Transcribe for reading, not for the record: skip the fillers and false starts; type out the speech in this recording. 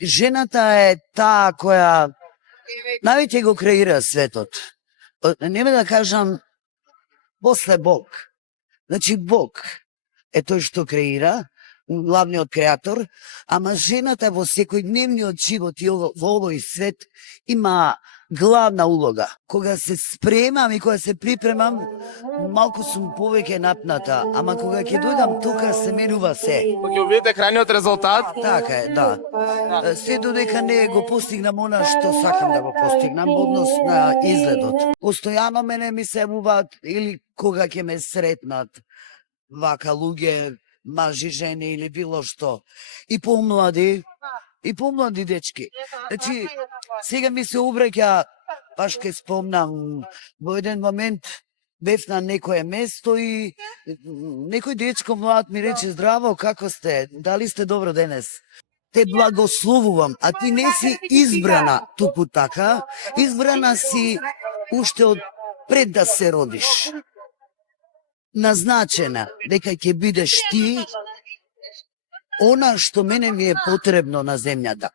Жената е таа која највеќе го креира светот. Нема да кажам после Бог. Значи Бог е тој што креира, главниот креатор, ама жената во секојдневниот живот и во овој свет има главна улога. Кога се спремам и кога се припремам, малку сум повеќе напната, ама кога ќе дојдам тука се менува се. Ќе увидите крајниот резултат. Така е, да. Се додека не го постигнам она што сакам да го постигнам во однос на изгледот. Постојано мене ми се јавуваат или кога ќе ме сретнат вака луѓе, мажи, жени или било што. И помлади дечки. Значи, сега ми се обраќа, баш ке спомнам, во еден момент бев на некое место и некој дечко млад ми рече: здраво, како сте? Дали сте добро денес? Те благословувам, а ти не си избрана тупу така, избрана си уште од пред да се родиш. Назначена дека ќе бидеш ти она што мене ми е потребно на земјата.